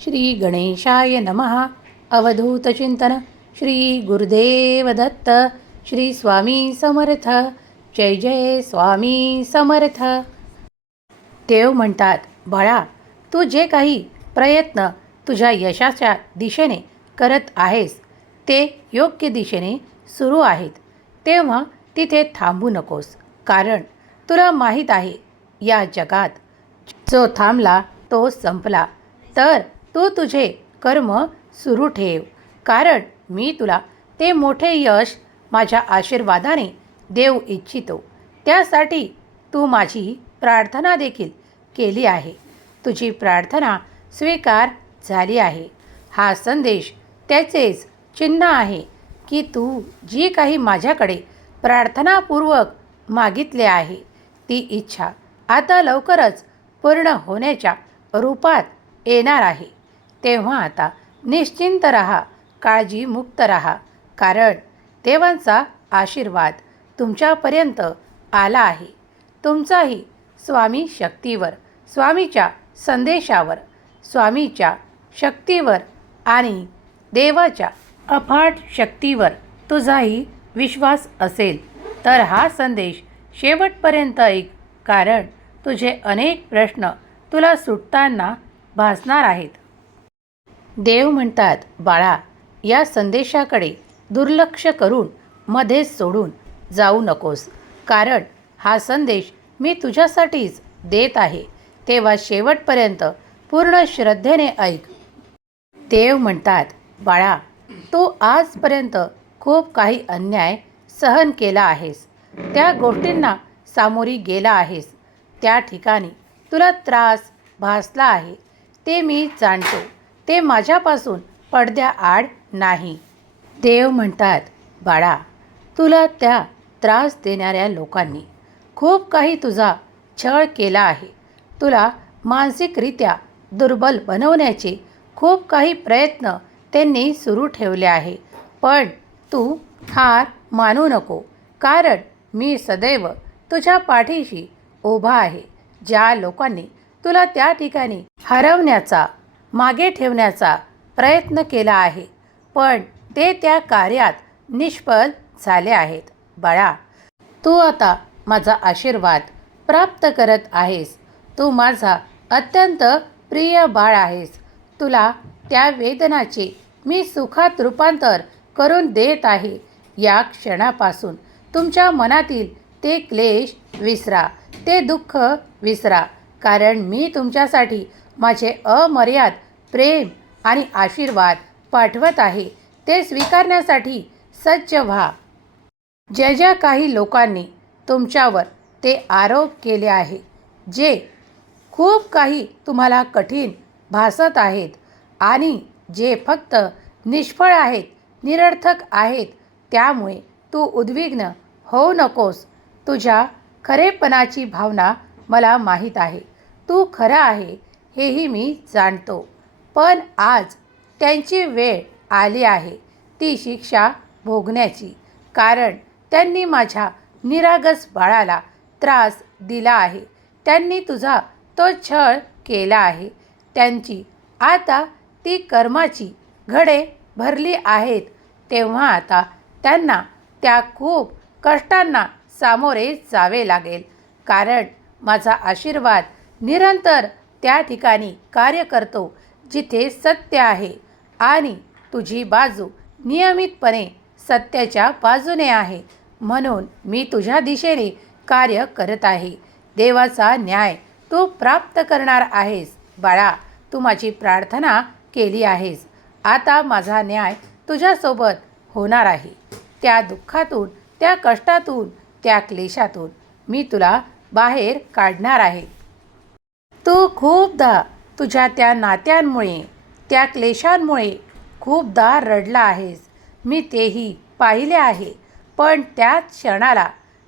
श्री गणेशाय नमः अवधूतचिंतन श्री गुरुदेव दत्त। श्री स्वामी समर्थ। जय जय स्वामी समर्थ। देव म्हणतात बाळा तू जे काही प्रयत्न तुझ्या यशाच्या दिशेने करत आहेस ते योग्य दिशेने सुरू आहेत. तेव्हा तिथे थांबू नकोस. कारण तुला माहीत आहे या जगात जो थांबला तो संपला. तर तू तुझे कर्म सुरू ठेव. कारण मी तुला ते मोठे यश माझ्या आशीर्वादाने देऊ इच्छितो. त्यासाठी तू माझी प्रार्थना देखील केली आहे. तुझी प्रार्थना स्वीकार झाली आहे. हा संदेश त्याचेच चिन्ह आहे की तू जी काही माझ्याकडे प्रार्थनापूर्वक मागितले आहे ती इच्छा आता लवकरच पूर्ण होण्याच्या रूपात येणार आहे. तेव्हा आता निश्चिंत रहा काळजीमुक्त रहा. कारण देवांचा आशीर्वाद तुमच्यापर्यंत आला आहे. तुमचाही स्वामी शक्तीवर स्वामीच्या संदेशावर स्वामीच्या शक्तीवर आणि देवाच्या अफाट शक्तीवर तुझाही विश्वास असेल. तर हा संदेश शेवटपर्यंत ऐक. कारण तुझे अनेक प्रश्न तुला सुटताना भासणार आहेत. देव म्हणतात बाळा या संदेशाकडे दुर्लक्ष करून मध्येच सोडून जाऊ नकोस. कारण हा संदेश मी तुझ्यासाठीच देत आहे. तेव्हा शेवटपर्यंत पूर्ण श्रद्धेने ऐक. देव म्हणतात बाळा तू आजपर्यंत खूप काही अन्याय सहन केला आहेस. त्या गोष्टींना सामोरी गेला आहेस. त्या ठिकाणी तुला त्रास भासला आहे. ते मी जाणतो. ते माझ्यापासून पडद्याआड नाही. देव म्हणतात बाळा तुला त्या त्रास देणाऱ्या लोकांनी खूप काही तुझा छळ केला आहे. तुला मानसिकरित्या दुर्बल बनवण्याचे खूप काही प्रयत्न त्यांनी सुरू ठेवले आहे. पण तू हार मानू नको कारण मी सदैव तुझ्या पाठीशी उभा आहे. ज्या लोकांनी तुला त्या ठिकाणी हरवण्याचा मागे ठेवण्याचा प्रयत्न केला आहे. पण ते त्या कार्यात निष्फळ झाले आहेत. बाळा तू आता माझा आशीर्वाद प्राप्त करत आहेस. तू माझा अत्यंत प्रिय बाळ आहेस. तुला त्या वेदनाचे मी सुखात रूपांतर करून देत आहे. या क्षणापासून तुमच्या मनातील ते क्लेश विसरा ते दुःख विसरा कारण मी तुमच्यासाठी माझे अमर्याद प्रेम आणि आशीर्वाद पाठवत आहे. ते स्वीकारण्यासाठी सज्ज व्हा. ज्या ज्या काही लोकांनी तुमच्यावर ते आरोप केले आहे जे खूप काही तुम्हाला कठीण भासत आहेत आणि जे फक्त निष्फळ आहेत निरर्थक आहेत त्यामुळे तू उद्विग्न होऊ नकोस. तुझ्या खरेपणाची भावना मला माहीत आहे. तू खरा आहे हेही मी जाणतो. पण आज त्यांची वेळ आली आहे ती शिक्षा भोगण्याची. कारण त्यांनी माझ्या निरागस बाळाला त्रास दिला आहे. त्यांनी तुझा तो छळ केला आहे. त्यांची आता ती कर्माची घडे भरली आहेत. तेव्हा आता त्यांना त्या खूप कष्टांना सामोरे जावे लागेल. कारण माझा आशीर्वाद निरंतर त्या ठिकाणी कार्य करतो जिथे सत्य आहे आणि तुझी बाजू नियमितपणे सत्याच्या बाजूने आहे. म्हणून मी तुझ्या दिशेने कार्य करत आहे. देवाचा न्याय तू प्राप्त करणार आहेस. बाळा तू माझी प्रार्थना केली आहेस. आता माझा न्याय तुझ्यासोबत होणार आहे. त्या दुःखातून त्या कष्टातून त्या क्लेशातून मी तुला बाहेर काढणार आहे. तू खूपदा तुझ्या त्या नात्यांमुळे त्या क्लेशांमुळे खूपदा रडला आहेस. मी तेही पाहिले आहे. पण त्याच क्षणाला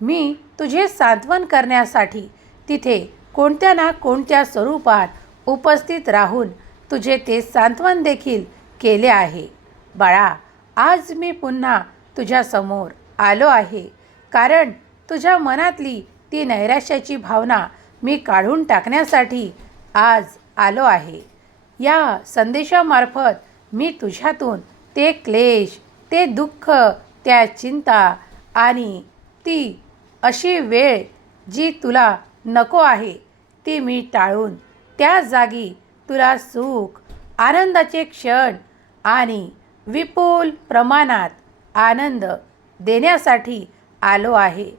मी तुझे सांत्वन करण्यासाठी तिथे कोणत्या ना कोणत्या स्वरूपात उपस्थित राहून तुझे ते सांत्वन देखील केले आहे. बाळा आज मी पुन्हा तुझ्यासमोर आलो आहे. कारण तुझ्या मनातली ती नैराश्याची भावना मी काढून टाकण्यासाठी आज आलो आहे. या संदेशामार्फत मी तुझ्यातून ते क्लेश ते दुःख त्या चिंता आणि ती अशी वेळ जी तुला नको आहे ती मी टाळून त्या जागी तुला सुख आनंदाचे क्षण आणि विपुल प्रमाणात आनंद देण्यासाठी आलो आहे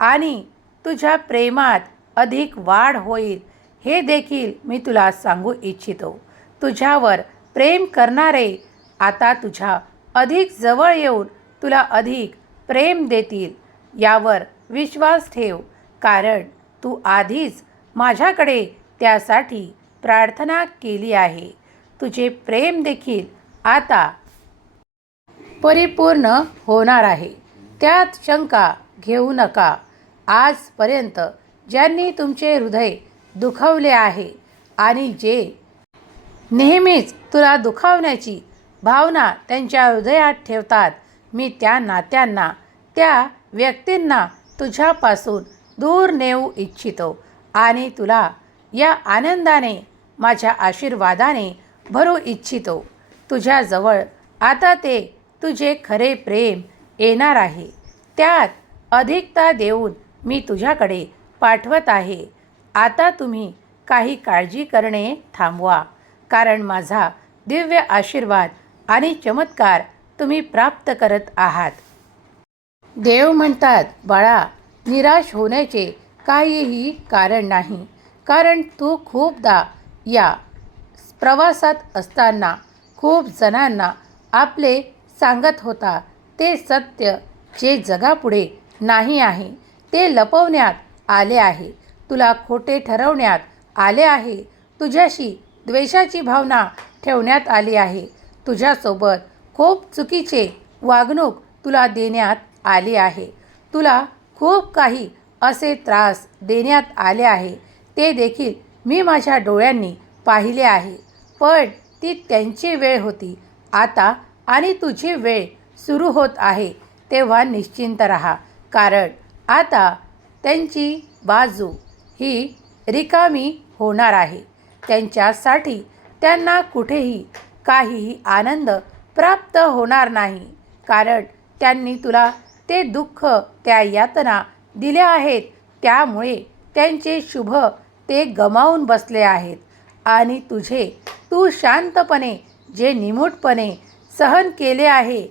आणि तुझ्या प्रेमात अधिक वाढ होईल. हे देखील मी तुला सांगू इच्छितो. तुझ्यावर प्रेम करणारे आता तुझ्या अधिक जवळ येऊन तुला अधिक प्रेम देतील. यावर विश्वास ठेव कारण तू आधीच माझ्याकडे त्यासाठी प्रार्थना केली आहे. तुझे प्रेम देखील आता परिपूर्ण होणार आहे. त्यात शंका घेऊ नका. आजपर्यंत ज्यांनी तुमचे हृदय दुखवले आहे आणि जे नेहमीच तुला दुखावण्याची भावना त्यांच्या हृदयात ठेवतात मी त्या नात्यांना त्या व्यक्तींना तुझ्यापासून दूर नेऊ इच्छितो आणि तुला या आनंदाने माझ्या आशीर्वादाने भरू इच्छितो. तुझ्याजवळ आता ते तुझे खरे प्रेम येणार आहे. त्यात अधिकता देऊन मी तुझ्याकडे पाठवत आहे. आता तुम्ही काही काळजी करणे थांबवा. कारण माझा दिव्य आशीर्वाद आणि चमत्कार तुम्ही प्राप्त करत आहात. देव म्हणतात बाळा निराश होण्याचे काहीही कारण नाही. कारण तू खूपदा या प्रवासात असताना खूप जणांना आपले सांगत होता. ते सत्य जे जगापुढे नाही आहे ते लपवण्यात आले आहे. तुला खोटे ठरवण्यात आले आहे. तुझ्याशी द्वेषाची भावना ठेवण्यात आली आहे. तुझ्यासोबत खूप चुकीचे वागणूक तुला देण्यात आली आहे. तुला खूप काही असे त्रास देण्यात आले आहे. ते देखील मी माझ्या डोळ्यांनी पाहिले आहे. पण ती त्यांची वेळ होती. आता आणि तुझी वेळ सुरू होत आहे. तेव्हा निश्चिंत राहा. कारण आता त्यांची बाजू ही रिकामी होणार आहे. त्यांच्यासाठी त्यांना कुठेही काहीही आनंद प्राप्त होणार नाही. कारण त्यांनी तुला ते दुःख त्या यातना दिल्या आहेत. त्यामुळे त्यांचे शुभ ते गमावून बसले आहेत. आणि तुझे तू शांतपणे जे निमूटपणे सहन केले आहे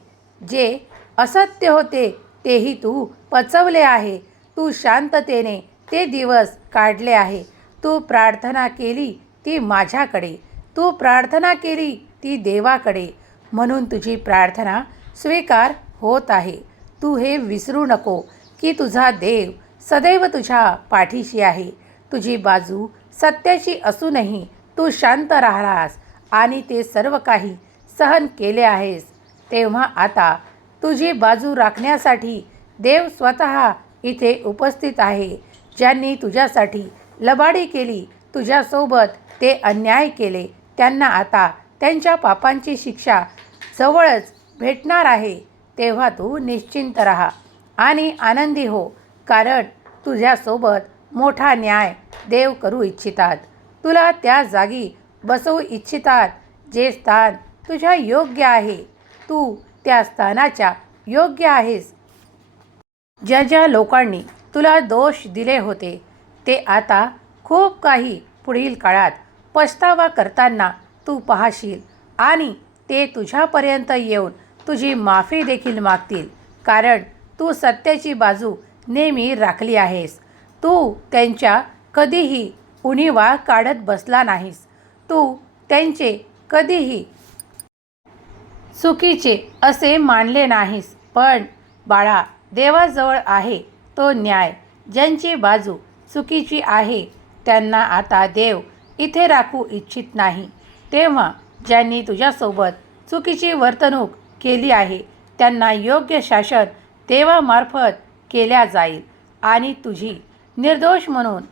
जे असत्य होते तेही तू पचवले आहे. तू शांततेने ते दिवस काढले आहे. तू प्रार्थना केली ती माझ्याकडे. तू प्रार्थना केली ती देवाकडे. म्हणून तुझी प्रार्थना स्वीकार होत आहे. तू हे विसरू नको की तुझा देव सदैव तुझ्या पाठीशी आहे. तुझी बाजू सत्याची असूनही तू शांत राहिलास आणि ते सर्व काही सहन केले आहेस. तेव्हा आता तुझी बाजू राखण्यासाठी देव स्वतः इथे उपस्थित आहे. ज्यांनी तुझ्यासाठी लबाडी केली तुझ्यासोबत ते अन्याय केले. त्यांना आता त्यांच्या पापांची शिक्षा जवळच भेटणार आहे. तेव्हा तू निश्चिंत राहा आणि आनंदी हो कारण तुझ्यासोबत मोठा न्याय देव करू इच्छितात. तुला त्या जागी बसवू इच्छितात जे स्थान तुझ्या योग्य आहे. तू त्या स्थानाच्या योग्य आहेस. ज्या ज्या लोकांनी तुला दोष दिले होते ते आता खूप काही पुढील काळात पछतावा करताना तू पाहशील आणि ते तुझ्यापर्यंत येऊन तुझी माफी देखील मागतील. कारण तू सत्याची बाजू नेहमी राखली आहेस. तू त्यांच्या कधीही उणीवा काढत बसला नाहीस. तू त्यांचे कधीही चुकीचे असे मानले नाहीस. पण बाळा देवाजवळ आहे तो न्याय. ज्यांची बाजू चुकीची आहे त्यांना आता देव इथे राखू इच्छित नाही. तेव्हा ज्यांनी तुझ्यासोबत चुकीची वर्तणूक केली आहे त्यांना योग्य शासन देवामार्फत केल्या जाईल आणि तुझी निर्दोष म्हणून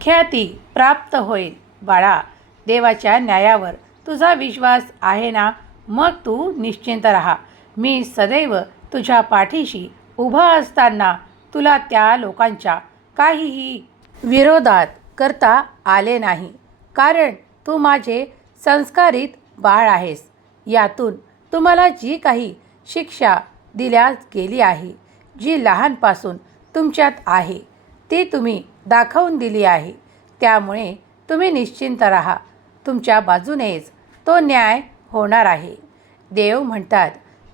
ख्याती प्राप्त होईल. बाळा देवाच्या न्यायावर तुझा विश्वास आहे ना? मग तू निश्चिंत राहा. मी सदैव तुझ्या पाठीशी उभा असताना तुला त्या लोकांच्या काहीही विरोधात करता आले नाही. कारण तू माझे संस्कारित बाळ आहेस. यातून तुम्हाला जी काही शिक्षा दिल्या गेली आहे जी लहानपासून तुमच्यात आहे ती तुम्ही दाखवून दिली आहे. त्यामुळे तुम्ही निश्चिंत राहा. तुमच्या बाजूनेच तो न्याय होणार आहे. देव म्हणतात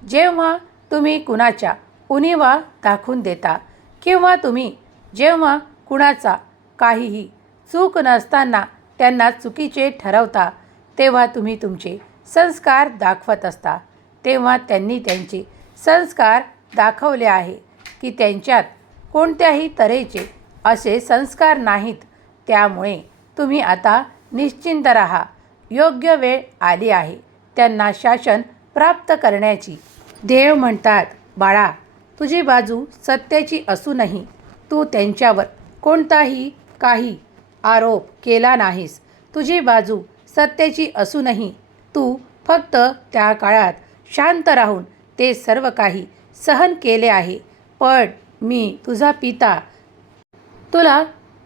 जेव्हा तुम्ही कुणाच्या उणीवा दाखवून देता किंवा तुम्ही जेव्हा कुणाचा काहीही चूक नसताना त्यांना चुकीचे ठरवता तेव्हा तुम्ही तुमचे संस्कार दाखवत असता. तेव्हा त्यांनी त्यांचे संस्कार दाखवले आहे की त्यांच्यात कोणत्याही तऱ्हेचे असे संस्कार नाहीत. त्यामुळे तुम्ही आता निश्चिंत राहा. योग्य वेळ आली आहे. त्यांना शासन प्राप्त करण्याची देव म्हणतात बाळा तुझी बाजू सत्याची असूनही तू त्यांच्यावर कोणताही काही आरोप केला नाहीस. तुझी बाजू सत्याची असूनही तू फक्त त्या काळात शांत राहून ते सर्व काही सहन केले आहे. पण मी तुझा पिता तुला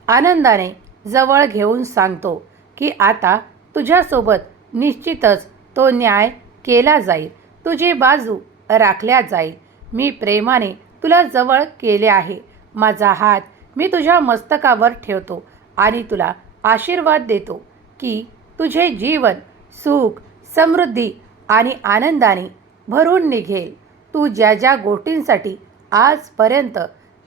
आनंदाने जवळ घेऊन सांगतो की आता तुझ्यासोबत निश्चितच तो न्याय केला जाईल. तुझी बाजू राखल्या जाईल. मी प्रेमाने तुला जवळ केले आहे. माझा हात मी तुझ्या मस्तकावर ठेवतो आणि तुला आशीर्वाद देतो की तुझे जीवन सुख समृद्धी आणि आनंदाने भरून निघेल. तू ज्या ज्या गोष्टींसाठी आजपर्यंत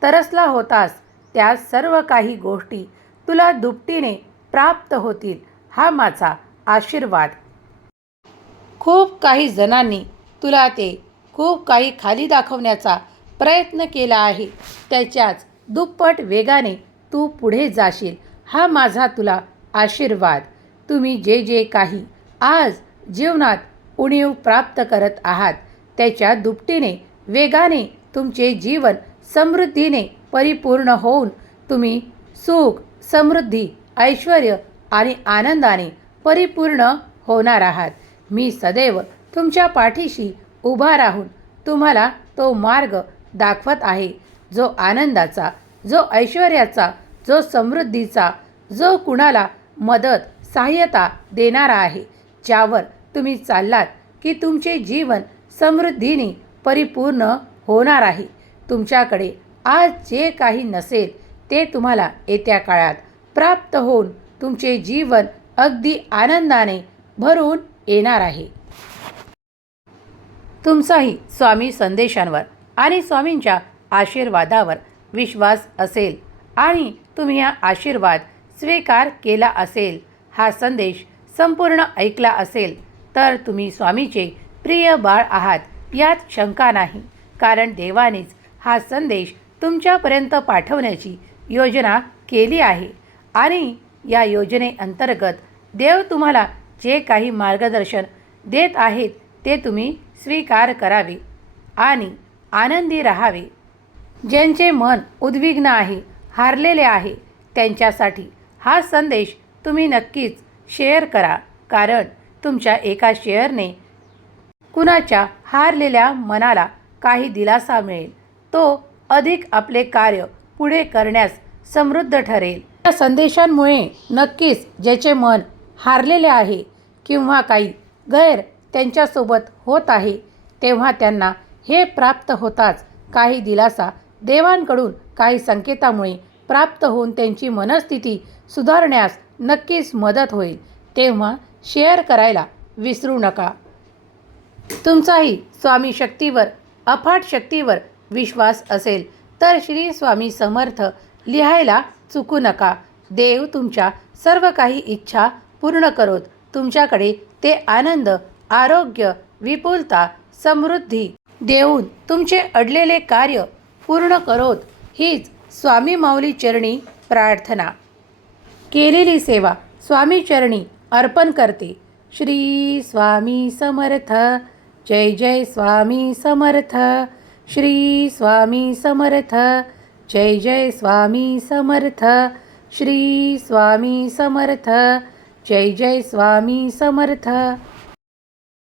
तरसला होतास त्या सर्व काही गोष्टी तुला दुपटीने प्राप्त होतील हा माझा आशीर्वाद. खूप काही जणांनी तुला ते खूप काही खाली दाखवण्याचा प्रयत्न केला आहे. त्याच्याच दुप्पट वेगाने तू पुढे जाशील. हा माझा तुला आशीर्वाद. तुम्ही जे जे काही आज जीवनात उणीव प्राप्त करत आहात त्याच्या दुपटीने वेगाने तुमचे जीवन समृद्धीने परिपूर्ण होऊन तुम्ही सुख समृद्धी ऐश्वर आणि आनंदाने परिपूर्ण होणार आहात. मी सदैव तुमच्या पाठीशी उभा राहून तुम्हाला तो मार्ग दाखवत आहे जो आनंदाचा जो ऐश्वर्याचा जो समृद्धीचा जो कुणाला मदत सहाय्यता देणारा आहे ज्यावर तुम्ही चाललात की तुमचे जीवन समृद्धीने परिपूर्ण होणार आहे. तुमच्याकडे आज जे काही नसेल ते तुम्हाला येत्या काळात प्राप्त होऊन तुमचे जीवन अगदी आनंदाने भरून येणार आहे. तुमचाही स्वामी संदेशांवर आणि स्वामींच्या आशीर्वादावर विश्वास असेल आणि तुम्ही हा आशीर्वाद स्वीकार केला असेल हा संदेश संपूर्ण ऐकला असेल तर तुम्ही स्वामीचे प्रिय बाळ आहात यात शंका नाही. कारण देवानेच हा संदेश तुमच्यापर्यंत पाठवण्याची योजना केली आहे आणि या योजनेअंतर्गत देव तुम्हाला जे काही मार्गदर्शन देत आहेत ते तुम्ही स्वीकार करावे आणि आनंदी राहावे. ज्यांचे मन उद्विग्न आहे हारलेले आहे त्यांच्यासाठी हा संदेश तुम्ही नक्कीच शेअर करा कारण तुमच्या एका शेअरने कुणाच्या हारलेल्या मनाला काही दिलासा मिळेल. तो अधिक आपले कार्य पुढे करण्यास समृद्ध ठरेल. या संदेशांमुळे नक्कीच ज्याचे मन हारलेले आहे किंवा काही गैर त्यांच्यासोबत होत आहे तेव्हा त्यांना हे प्राप्त होताच काही दिलासा देवांकडून काही संकेतामुळे प्राप्त होऊन त्यांची मनस्थिती सुधारण्यास नक्कीच मदत होईल. तेव्हा शेअर करायला विसरू नका. तुमचाही स्वामी शक्तीवर अफाट शक्तीवर विश्वास असेल तर श्री स्वामी समर्थ लिहायला चुकू नका. देव तुमच्या सर्व काही इच्छा पूर्ण करोत. तुमच्याकडे ते आनंद आरोग्य विपुलता समृद्धी देऊन तुमचे अडलेले कार्य पूर्ण करोत हीच स्वामी माऊली चरणी प्रार्थना. केलेली सेवा स्वामी चरणी अर्पण करते. श्री स्वामी समर्थ. जय जय स्वामी समर्थ. श्री स्वामी समर्थ. जय जय स्वामी समर्थ. श्री स्वामी समर्थ. जय जय स्वामी समर्थ.